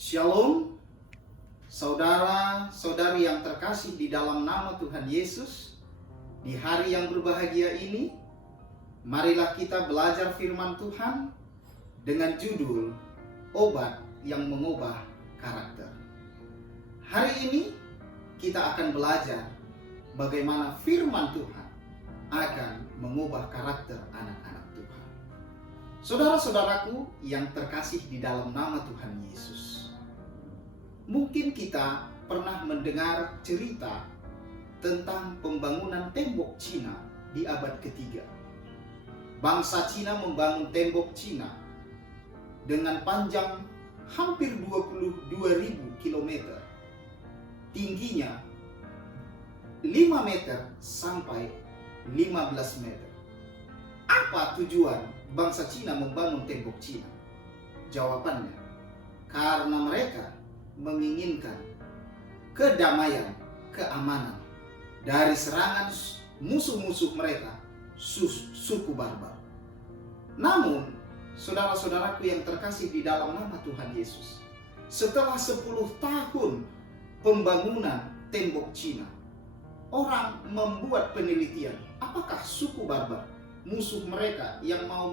Shalom, saudara-saudari yang terkasih di dalam nama Tuhan Yesus. Di hari yang berbahagia ini, marilah kita belajar firman Tuhan dengan judul Obat yang Mengubah Karakter. Hari ini kita akan belajar bagaimana firman Tuhan akan mengubah karakter anak-anak Tuhan. Saudara-saudaraku yang terkasih di dalam nama Tuhan Yesus, mungkin kita pernah mendengar cerita tentang pembangunan tembok Cina di abad ketiga. Bangsa Cina membangun tembok Cina dengan panjang hampir 22.000 km, tingginya 5 meter sampai 15 meter. Apa tujuan bangsa Cina membangun tembok Cina? Jawabannya, karena mereka menginginkan kedamaian, keamanan dari serangan musuh-musuh mereka, suku barbar. Namun, saudara-saudaraku yang terkasih di dalam nama Tuhan Yesus, setelah 10 tahun pembangunan tembok Cina, orang membuat penelitian, apakah suku barbar, musuh mereka yang mau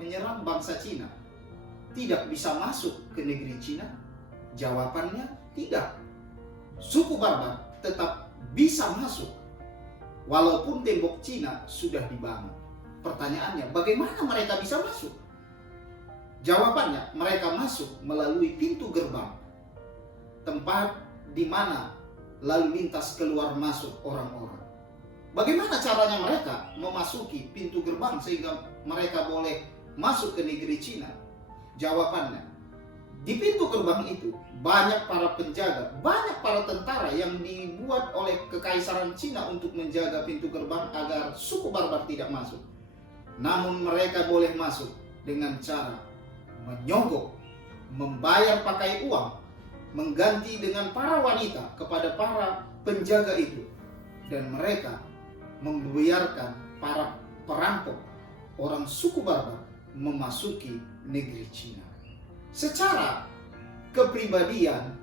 menyerang bangsa Cina, tidak bisa masuk ke negeri Cina? Jawabannya tidak. Suku barbar tetap bisa masuk walaupun tembok Cina sudah dibangun. Pertanyaannya, bagaimana mereka bisa masuk? Jawabannya, mereka masuk melalui pintu gerbang, tempat di mana lalu lintas keluar masuk orang-orang. Bagaimana caranya mereka memasuki pintu gerbang sehingga mereka boleh masuk ke negeri Cina? Jawabannya, di pintu gerbang itu banyak para penjaga, banyak para tentara yang dibuat oleh kekaisaran Cina untuk menjaga pintu gerbang agar suku barbar tidak masuk. Namun mereka boleh masuk dengan cara menyogok, membayar pakai uang, mengganti dengan para wanita kepada para penjaga itu, dan mereka membiarkan para perampok, orang suku barbar, memasuki negeri Cina. Secara kepribadian,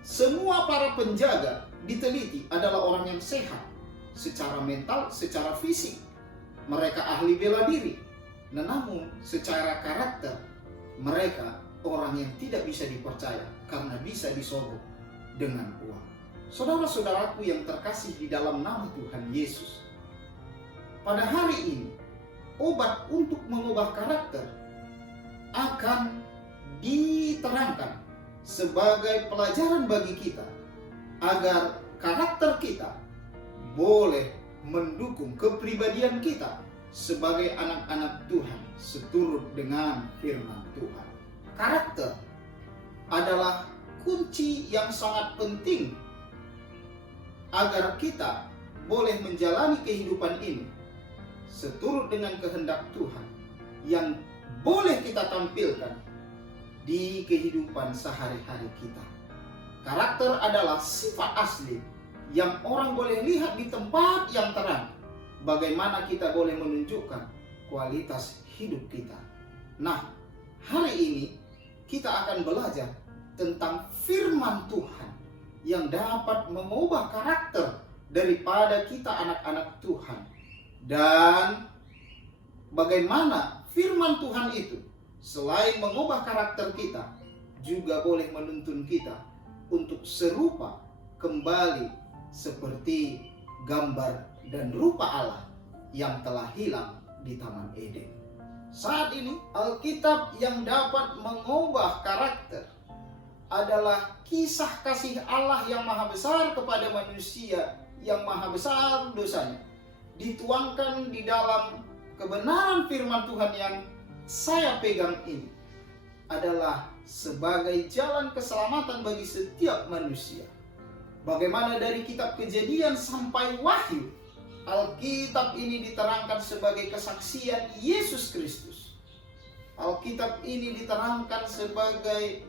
semua para penjaga diteliti adalah orang yang sehat secara mental, secara fisik. Mereka ahli bela diri. Namun secara karakter, mereka orang yang tidak bisa dipercaya karena bisa disogok dengan uang. Saudara-saudaraku yang terkasih di dalam nama Tuhan Yesus, pada hari ini obat untuk mengubah karakter akan diterangkan sebagai pelajaran bagi kita agar karakter kita boleh mendukung kepribadian kita sebagai anak-anak Tuhan seturut dengan firman Tuhan. Karakter adalah kunci yang sangat penting agar kita boleh menjalani kehidupan ini seturut dengan kehendak Tuhan yang boleh kita tampilkan di kehidupan sehari-hari kita. Karakter adalah sifat asli yang orang boleh lihat di tempat yang terang. Bagaimana kita boleh menunjukkan kualitas hidup kita. Nah, hari ini kita akan belajar tentang firman Tuhan yang dapat mengubah karakter daripada kita anak-anak Tuhan. Dan bagaimana firman Tuhan itu selain mengubah karakter kita, juga boleh menuntun kita untuk serupa kembali seperti gambar dan rupa Allah yang telah hilang di Taman Eden. Saat ini Alkitab yang dapat mengubah karakter adalah kisah kasih Allah yang maha besar kepada manusia yang maha besar dosanya, dituangkan di dalam kebenaran firman Tuhan yang saya pegang ini adalah sebagai jalan keselamatan bagi setiap manusia. Bagaimana dari kitab Kejadian sampai Wahyu, Alkitab ini diterangkan sebagai kesaksian Yesus Kristus. Alkitab ini diterangkan sebagai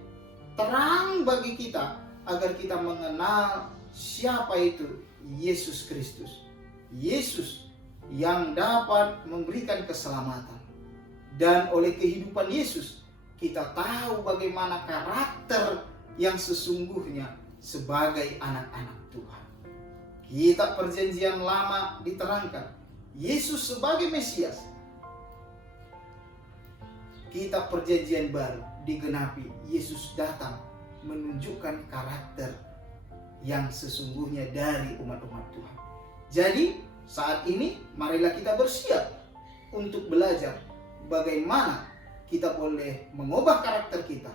terang bagi kita agar kita mengenal siapa itu Yesus Kristus. Yesus yang dapat memberikan keselamatan. Dan oleh kehidupan Yesus, kita tahu bagaimana karakter yang sesungguhnya sebagai anak-anak Tuhan. Kitab Perjanjian Lama diterangkan Yesus sebagai Mesias. Kitab Perjanjian Baru digenapi, Yesus datang menunjukkan karakter yang sesungguhnya dari umat-umat Tuhan. Jadi saat ini marilah kita bersiap untuk belajar bagaimana kita boleh mengubah karakter kita,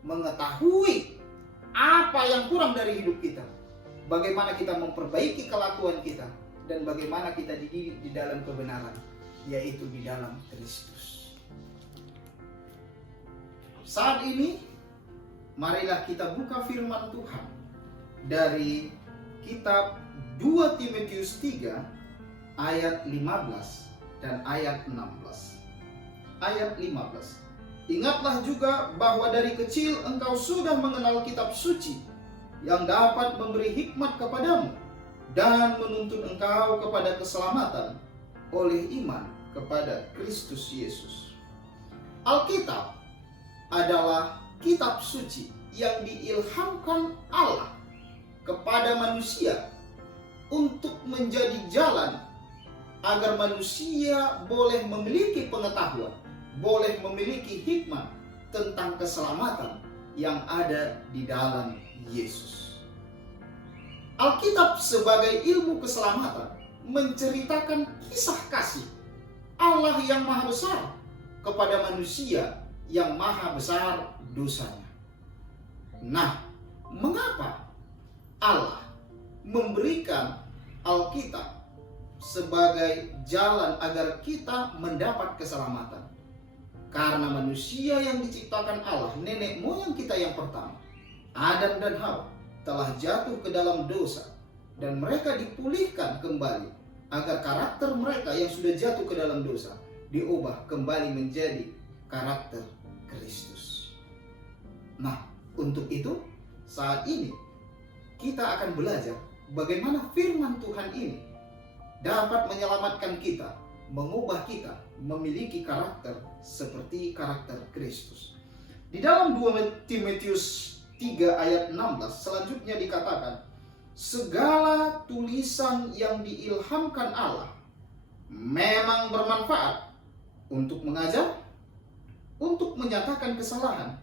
mengetahui apa yang kurang dari hidup kita, bagaimana kita memperbaiki kelakuan kita, dan bagaimana kita dididik di dalam kebenaran, yaitu di dalam Kristus. Saat ini marilah kita buka firman Tuhan dari kitab 2 Timotius 3 ayat 15 dan ayat 16. Ayat 15. Ingatlah juga bahwa dari kecil engkau sudah mengenal kitab suci yang dapat memberi hikmat kepadamu dan menuntun engkau kepada keselamatan oleh iman kepada Kristus Yesus. Alkitab adalah kitab suci yang diilhamkan Allah kepada manusia untuk menjadi jalan agar manusia boleh memiliki pengetahuan, boleh memiliki hikmat tentang keselamatan yang ada di dalam Yesus. Alkitab sebagai ilmu keselamatan menceritakan kisah kasih Allah yang maha besar kepada manusia yang maha besar dosanya. Nah, mengapa Allah memberikan Alkitab sebagai jalan agar kita mendapat keselamatan? Karena manusia yang diciptakan Allah, nenek moyang kita yang pertama, Adam dan Hawa, telah jatuh ke dalam dosa, dan mereka dipulihkan kembali agar karakter mereka yang sudah jatuh ke dalam dosa diubah kembali menjadi karakter Kristus. Nah, untuk itu saat ini kita akan belajar bagaimana firman Tuhan ini dapat menyelamatkan kita, mengubah kita memiliki karakter seperti karakter Kristus. Di dalam 2 Timotius 3 ayat 16 selanjutnya dikatakan, segala tulisan yang diilhamkan Allah memang bermanfaat untuk mengajar, untuk menyatakan kesalahan,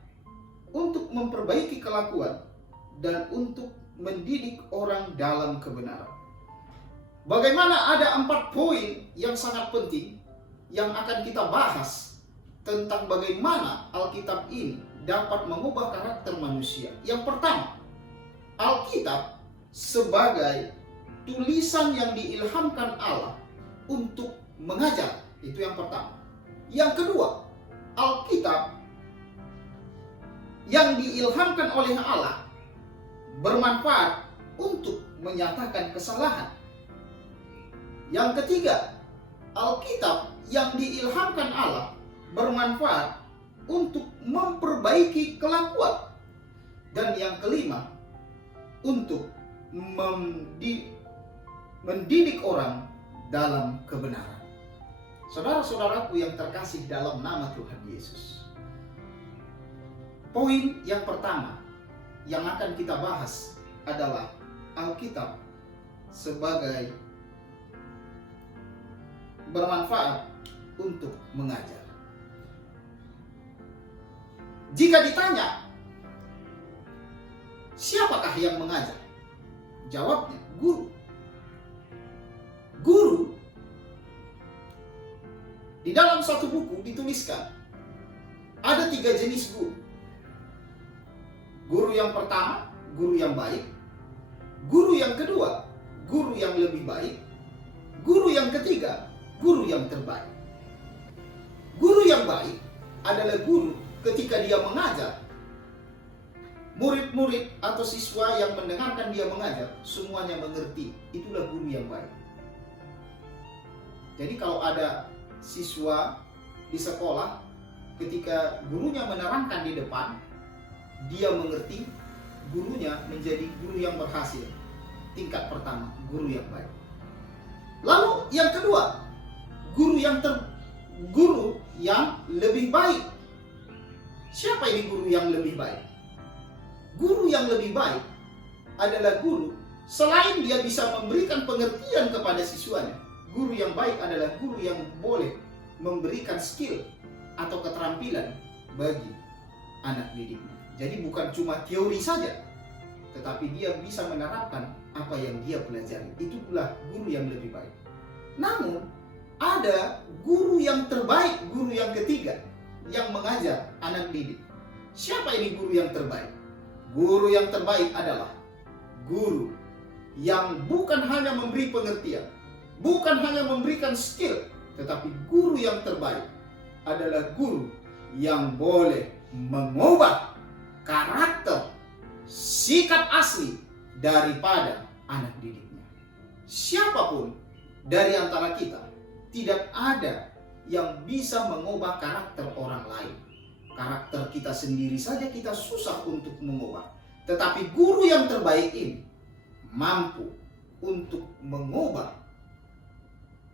untuk memperbaiki kelakuan, dan untuk mendidik orang dalam kebenaran. Bagaimana ada 4 poin yang sangat penting yang akan kita bahas tentang bagaimana Alkitab ini dapat mengubah karakter manusia. Yang pertama, Alkitab sebagai tulisan yang diilhamkan Allah untuk mengajar. Itu yang pertama. Yang kedua, Alkitab yang diilhamkan oleh Allah bermanfaat untuk menyatakan kesalahan. Yang ketiga, Alkitab yang diilhamkan Allah bermanfaat untuk memperbaiki kelakuan. Dan yang kelima, untuk mendidik orang dalam kebenaran. Saudara-saudaraku yang terkasih dalam nama Tuhan Yesus, poin yang pertama yang akan kita bahas adalah Alkitab sebagai bermanfaat untuk mengajar. Jika ditanya, siapakah yang mengajar? Jawabnya, guru. Guru, di dalam satu buku dituliskan ada 3 jenis guru. Guru yang pertama, guru yang baik. Guru yang kedua, guru yang lebih baik. Guru yang ketiga, guru yang terbaik. Guru yang baik adalah guru ketika dia mengajar, murid-murid atau siswa yang mendengarkan dia mengajar semuanya mengerti. Itulah guru yang baik. Jadi kalau ada siswa di sekolah, ketika gurunya menerangkan di depan, dia mengerti, gurunya menjadi guru yang berhasil. Tingkat pertama, guru yang baik. Lalu yang kedua, guru yang lebih baik. Siapa ini guru yang lebih baik? Guru yang lebih baik adalah guru selain dia bisa memberikan pengertian kepada siswanya. Guru yang baik adalah guru yang boleh memberikan skill atau keterampilan bagi anak didiknya. Jadi bukan cuma teori saja, tetapi dia bisa menerapkan apa yang dia pelajari. Itu pula guru yang lebih baik. Namun ada guru yang terbaik, guru yang ketiga yang mengajar anak didik. Siapa ini guru yang terbaik? Guru yang terbaik adalah guru yang bukan hanya memberi pengertian, bukan hanya memberikan skill, tetapi guru yang terbaik adalah guru yang boleh mengubah karakter, sikap asli daripada anak didiknya. Siapapun dari antara kita, tidak ada yang bisa mengubah karakter orang lain. Karakter kita sendiri saja kita susah untuk mengubah. Tetapi guru yang terbaik ini mampu untuk mengubah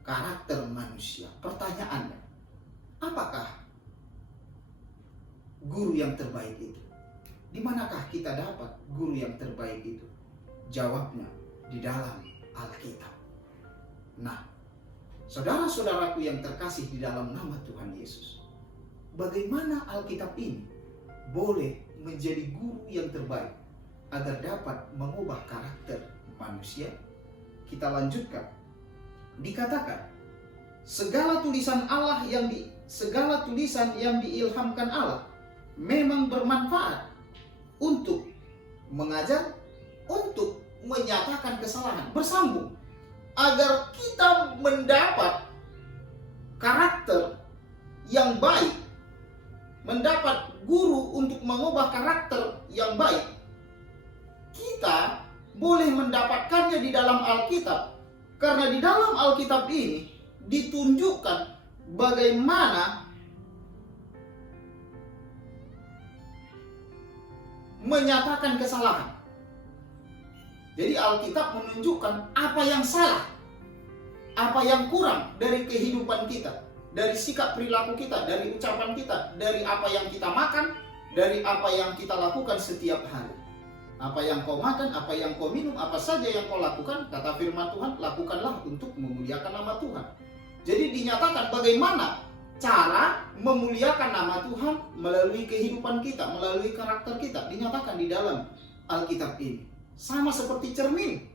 karakter manusia. Pertanyaannya, apakah guru yang terbaik itu? Di manakah kita dapat guru yang terbaik itu? Jawabnya di dalam Alkitab. Nah, saudara-saudaraku yang terkasih di dalam nama Tuhan Yesus, bagaimana Alkitab ini boleh menjadi guru yang terbaik agar dapat mengubah karakter manusia? Kita lanjutkan. Dikatakan, segala tulisan yang diilhamkan Allah memang bermanfaat untuk mengajar, untuk menyatakan kesalahan. Bersambung, agar kita mendapat karakter yang baik, mendapat guru untuk mengubah karakter yang baik. Kita boleh mendapatkannya di dalam Alkitab, karena di dalam Alkitab ini ditunjukkan bagaimana menyatakan kesalahan. Jadi Alkitab menunjukkan apa yang salah, apa yang kurang dari kehidupan kita, dari sikap perilaku kita, dari ucapan kita, dari apa yang kita makan, dari apa yang kita lakukan setiap hari. Apa yang kau makan, apa yang kau minum, apa saja yang kau lakukan, kata firman Tuhan, lakukanlah untuk memuliakan nama Tuhan. Jadi dinyatakan bagaimana cara memuliakan nama Tuhan melalui kehidupan kita, melalui karakter kita, dinyatakan di dalam Alkitab ini. Sama seperti cermin.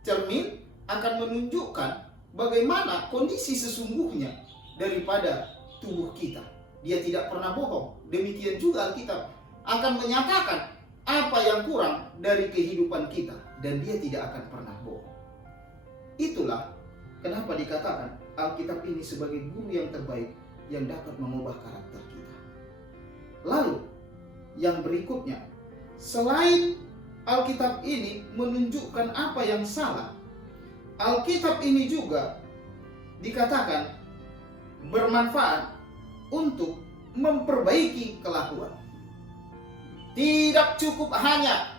Cermin akan menunjukkan bagaimana kondisi sesungguhnya daripada tubuh kita. Dia tidak pernah bohong. Demikian juga Alkitab akan menyatakan apa yang kurang dari kehidupan kita, dan dia tidak akan pernah bohong. Itulah kenapa dikatakan Alkitab ini sebagai guru yang terbaik yang dapat mengubah karakter kita. Lalu yang berikutnya, selain Alkitab ini menunjukkan apa yang salah, Alkitab ini juga dikatakan bermanfaat untuk memperbaiki kelakuan. Tidak cukup hanya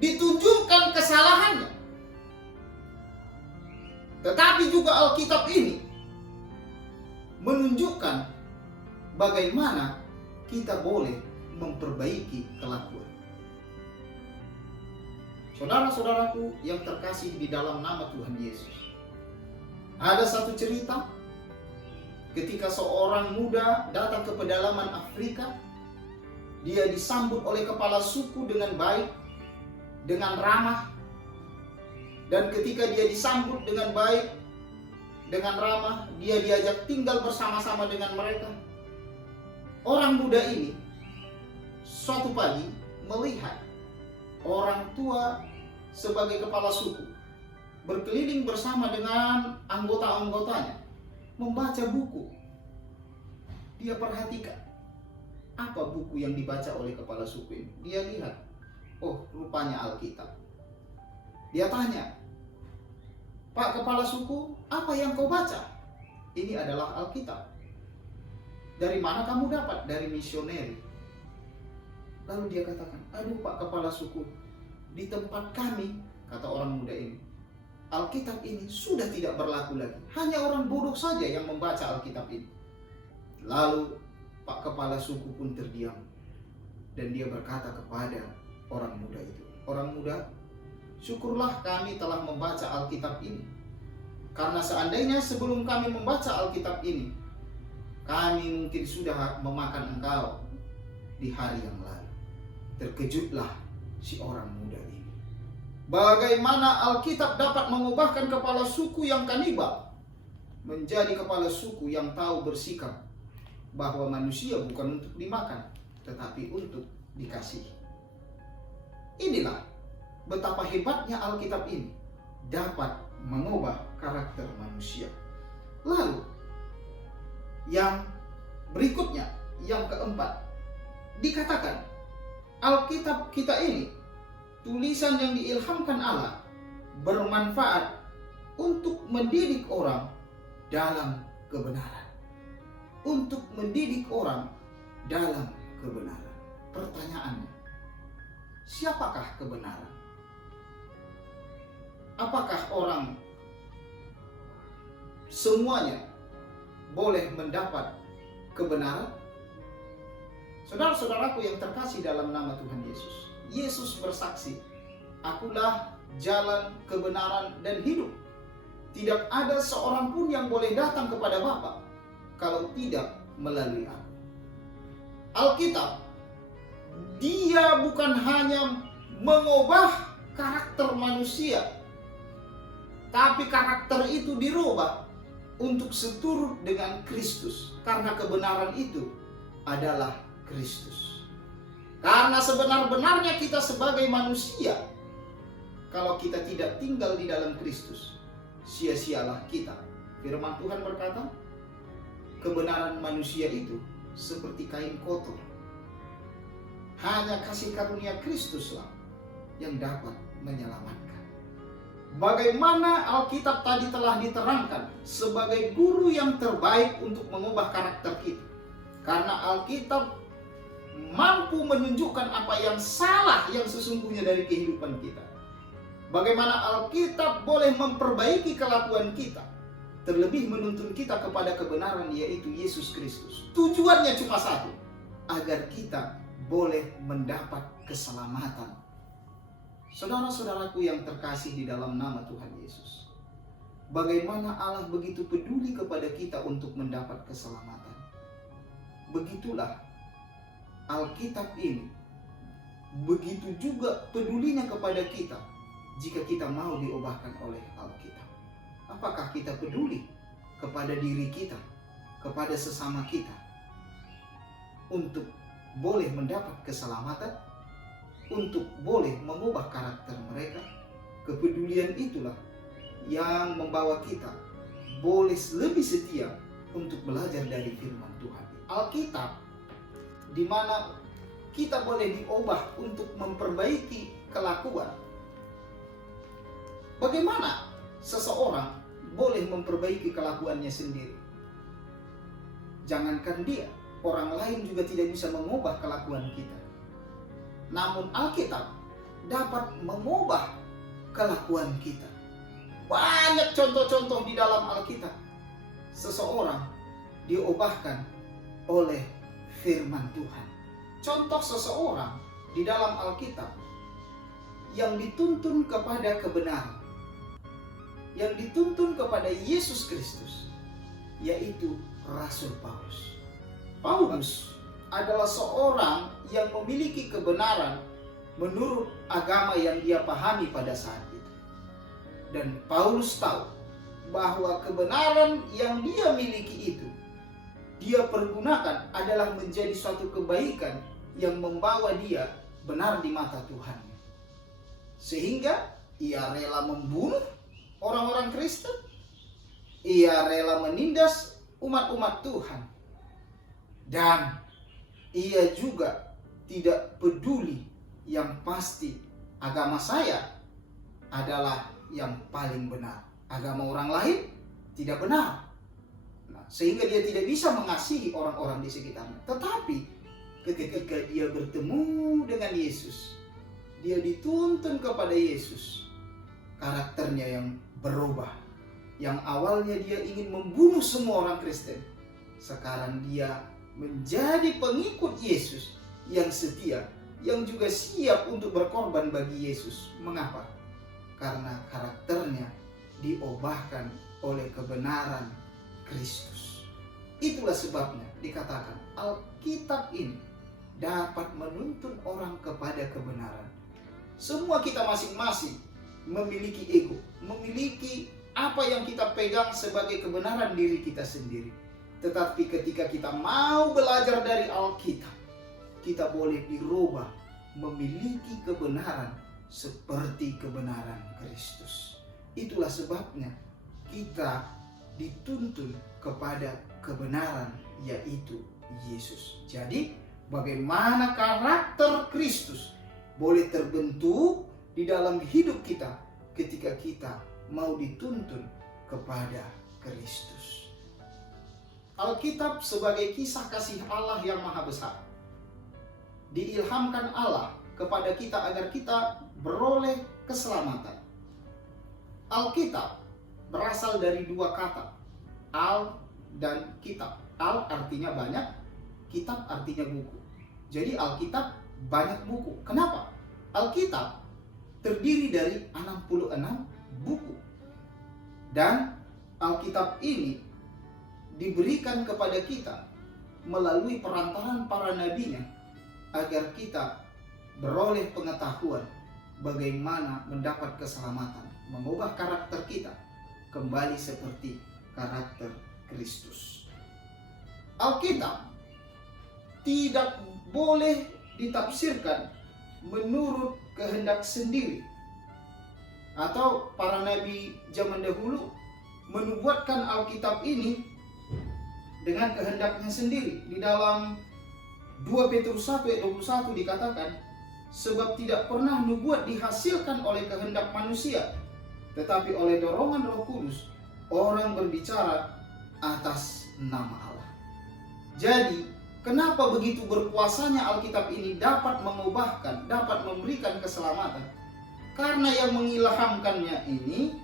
ditunjukkan kesalahannya, tetapi juga Alkitab ini menunjukkan bagaimana kita boleh memperbaiki kelakuan. Saudara-saudaraku yang terkasih di dalam nama Tuhan Yesus, ada satu cerita ketika seorang muda datang ke pedalaman Afrika. Dia disambut oleh kepala suku dengan baik, dengan ramah. Dan ketika dia disambut dengan baik, dengan ramah, dia diajak tinggal bersama-sama dengan mereka. Orang muda ini suatu pagi melihat orang tua sebagai kepala suku berkeliling bersama dengan anggota-anggotanya membaca buku. Dia perhatikan apa buku yang dibaca oleh kepala suku ini. Dia lihat, oh rupanya Alkitab. Dia tanya, Pak kepala suku, apa yang kau baca? Ini adalah Alkitab. Dari mana kamu dapat? Dari misioneri. Lalu dia katakan, aduh Pak kepala suku, di tempat kami, kata orang muda ini, Alkitab ini sudah tidak berlaku lagi. Hanya orang bodoh saja yang membaca Alkitab ini. Lalu Pak kepala suku pun terdiam. Dan dia berkata kepada orang muda itu, "Orang muda, syukurlah kami telah membaca Alkitab ini. Karena seandainya sebelum kami membaca Alkitab ini, kami mungkin sudah memakan engkau di hari yang lalu." Terkejutlah si orang muda ini. Bagaimana Alkitab dapat mengubahkan kepala suku yang kanibal menjadi kepala suku yang tahu bersikap bahwa manusia bukan untuk dimakan, tetapi untuk dikasihi. Inilah betapa hebatnya Alkitab ini dapat mengubah karakter manusia. Lalu yang berikutnya, yang keempat, dikatakan Alkitab kita ini, tulisan yang diilhamkan Allah, bermanfaat untuk mendidik orang dalam kebenaran. Untuk mendidik orang dalam kebenaran. Pertanyaannya, siapakah kebenaran? Apakah orang semuanya boleh mendapat kebenaran? Saudara-saudaraku yang terkasih dalam nama Tuhan Yesus, Yesus bersaksi, "Akulah jalan, kebenaran, dan hidup. Tidak ada seorang pun yang boleh datang kepada Bapa kalau tidak melalui Aku." Alkitab, dia bukan hanya mengubah karakter manusia, tapi karakter itu dirubah untuk seturut dengan Kristus. Karena kebenaran itu adalah Kristus. Karena sebenar-benarnya kita sebagai manusia, kalau kita tidak tinggal di dalam Kristus, sia-sialah kita. Firman Tuhan berkata, kebenaran manusia itu seperti kain kotor. Hanya kasih karunia Kristuslah yang dapat menyelamatkan. Bagaimana Alkitab tadi telah diterangkan sebagai guru yang terbaik untuk mengubah karakter kita. Karena Alkitab mampu menunjukkan apa yang salah yang sesungguhnya dari kehidupan kita. Bagaimana Alkitab boleh memperbaiki kelakuan kita, terlebih menuntun kita kepada kebenaran, yaitu Yesus Kristus. Tujuannya cuma satu, agar kita boleh mendapat keselamatan. Saudara-saudaraku yang terkasih di dalam nama Tuhan Yesus, bagaimana Allah begitu peduli kepada kita untuk mendapat keselamatan. Begitulah Alkitab ini begitu juga pedulinya kepada kita jika kita mau diubahkan oleh Alkitab. Apakah kita peduli kepada diri kita, kepada sesama kita, untuk boleh mendapat keselamatan, untuk boleh mengubah karakter mereka? Kepedulian itulah yang membawa kita boleh lebih setia untuk belajar dari firman Tuhan. Alkitab di mana kita boleh diubah untuk memperbaiki kelakuan. Bagaimana seseorang boleh memperbaiki kelakuannya sendiri? Jangankan dia, orang lain juga tidak bisa mengubah kelakuan kita. Namun Alkitab dapat mengubah kelakuan kita. Banyak contoh-contoh di dalam Alkitab. Seseorang diubahkan oleh firman Tuhan. Contoh seseorang di dalam Alkitab yang dituntun kepada kebenaran, yang dituntun kepada Yesus Kristus, yaitu Rasul Paulus. Paulus adalah seorang yang memiliki kebenaran menurut agama yang dia pahami pada saat itu. Dan Paulus tahu bahwa kebenaran yang dia miliki itu dia pergunakan adalah menjadi suatu kebaikan yang membawa dia benar di mata Tuhan. Sehingga ia rela membunuh orang-orang Kristen. Ia rela menindas umat-umat Tuhan. Dan ia juga tidak peduli, yang pasti agama saya adalah yang paling benar. Agama orang lain tidak benar. Sehingga dia tidak bisa mengasihi orang-orang di sekitarnya. Tetapi ketika dia bertemu dengan Yesus, dia dituntun kepada Yesus, karakternya yang berubah. Yang awalnya dia ingin membunuh semua orang Kristen, sekarang dia menjadi pengikut Yesus yang setia, yang juga siap untuk berkorban bagi Yesus. Mengapa? Karena karakternya diubahkan oleh kebenaran Kristus. Itulah sebabnya dikatakan Alkitab ini dapat menuntun orang kepada kebenaran. Semua kita masing-masing memiliki ego, memiliki apa yang kita pegang sebagai kebenaran diri kita sendiri. Tetapi ketika kita mau belajar dari Alkitab, kita boleh dirubah memiliki kebenaran seperti kebenaran Kristus. Itulah sebabnya kita dituntun kepada kebenaran, yaitu Yesus. Jadi, bagaimana karakter Kristus boleh terbentuk di dalam hidup kita ketika kita mau dituntun kepada Kristus. Alkitab sebagai kisah kasih Allah yang maha besar. Diilhamkan Allah kepada kita agar kita beroleh keselamatan. Alkitab berasal dari dua kata, al dan kitab. Al artinya banyak, kitab artinya buku. Jadi Alkitab banyak buku. Kenapa? Alkitab terdiri dari 66 buku. Dan Alkitab ini diberikan kepada kita melalui perantaran para nabinya agar kita beroleh pengetahuan bagaimana mendapat keselamatan, mengubah karakter kita kembali seperti karakter Kristus. Alkitab tidak boleh ditafsirkan menurut kehendak sendiri, atau para nabi zaman dahulu menubuatkan Alkitab ini dengan kehendaknya sendiri. Di dalam 2 Petrus 1:21 dikatakan, sebab tidak pernah nubuat dihasilkan oleh kehendak manusia, tetapi oleh dorongan Roh Kudus orang berbicara atas nama Allah. Jadi, kenapa begitu berkuasanya Alkitab ini dapat mengubahkan, dapat memberikan keselamatan? Karena yang mengilhamkannya ini,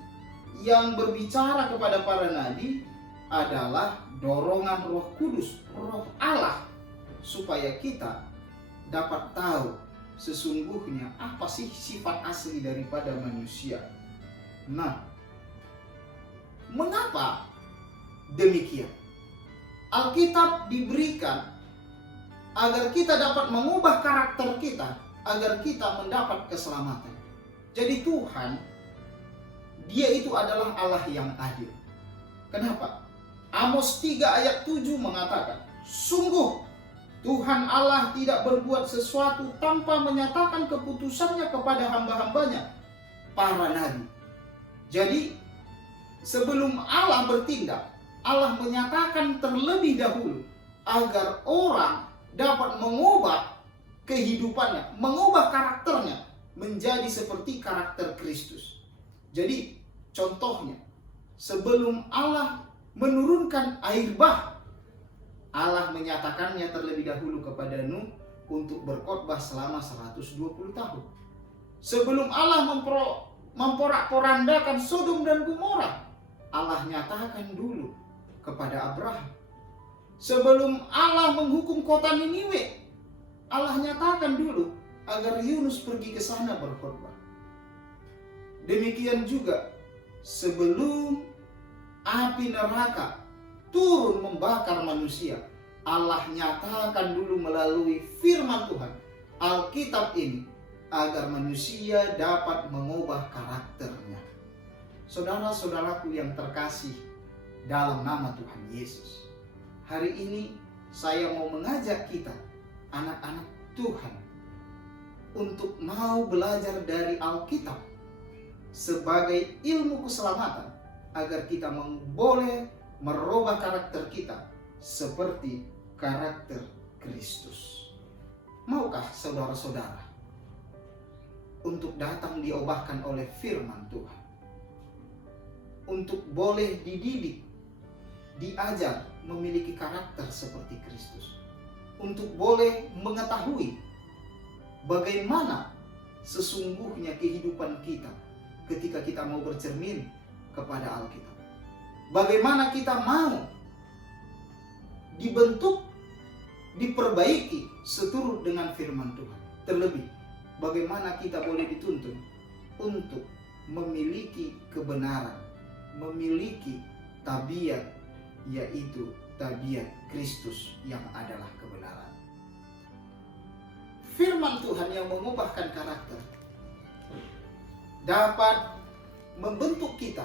yang berbicara kepada para nabi adalah dorongan Roh Kudus, Roh Allah, supaya kita dapat tahu sesungguhnya apa sih sifat asli daripada manusia. Nah, mengapa demikian? Alkitab diberikan agar kita dapat mengubah karakter kita, agar kita mendapat keselamatan. Jadi Tuhan, Dia itu adalah Allah yang adil. Kenapa? Amos 3 ayat 7 mengatakan, sungguh Tuhan Allah tidak berbuat sesuatu tanpa menyatakan keputusannya kepada hamba-hambanya, para nabi. Jadi, sebelum Allah bertindak, Allah menyatakan terlebih dahulu agar orang dapat mengubah kehidupannya, mengubah karakternya menjadi seperti karakter Kristus. Jadi, contohnya, sebelum Allah menurunkan air bah, Allah menyatakannya terlebih dahulu kepada Nuh untuk berkhotbah selama 120 tahun. Sebelum Allah memporak-porandakan Sodom dan Gomora, Allah nyatakan dulu kepada Abraham. Sebelum Allah menghukum kota Niniwe, Allah nyatakan dulu agar Yunus pergi ke sana berkhotbah. Demikian juga sebelum api neraka turun membakar manusia, Allah nyatakan dulu melalui firman Tuhan, Alkitab ini, agar manusia dapat mengubah karakternya. Saudara-saudaraku yang terkasih dalam nama Tuhan Yesus, hari ini saya mau mengajak kita, anak-anak Tuhan, untuk mau belajar dari Alkitab sebagai ilmu keselamatan, agar kita boleh merubah karakter kita seperti karakter Kristus. Maukah saudara-saudara untuk datang diubahkan oleh firman Tuhan, untuk boleh dididik, diajar memiliki karakter seperti Kristus, untuk boleh mengetahui bagaimana sesungguhnya kehidupan kita ketika kita mau bercermin kepada Alkitab. Bagaimana kita mau dibentuk diperbaiki seturut dengan firman Tuhan. Terlebih, bagaimana kita boleh dituntun untuk memiliki kebenaran, memiliki tabiat, yaitu tabiat Kristus yang adalah kebenaran. Firman Tuhan yang mengubahkan karakter dapat membentuk kita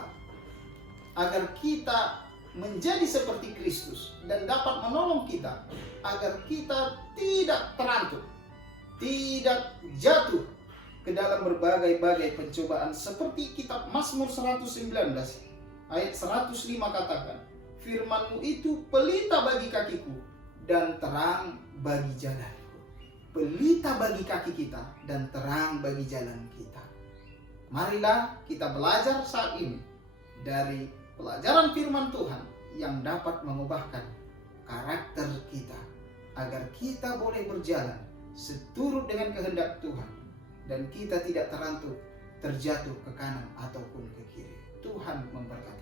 agar kita menjadi seperti Kristus, dan dapat menolong kita agar kita tidak terantuk, tidak jatuh ke dalam berbagai-bagai pencobaan. Seperti kitab Mazmur 119 ayat 105 katakan, firman-Mu itu pelita bagi kakiku dan terang bagi jalanku. Pelita bagi kaki kita dan terang bagi jalan kita. Marilah kita belajar saat ini dari pelajaran firman Tuhan yang dapat mengubahkan karakter kita, agar kita boleh berjalan seturut dengan kehendak Tuhan dan kita tidak terantuk, terjatuh ke kanan ataupun ke kiri. Tuhan memberkati.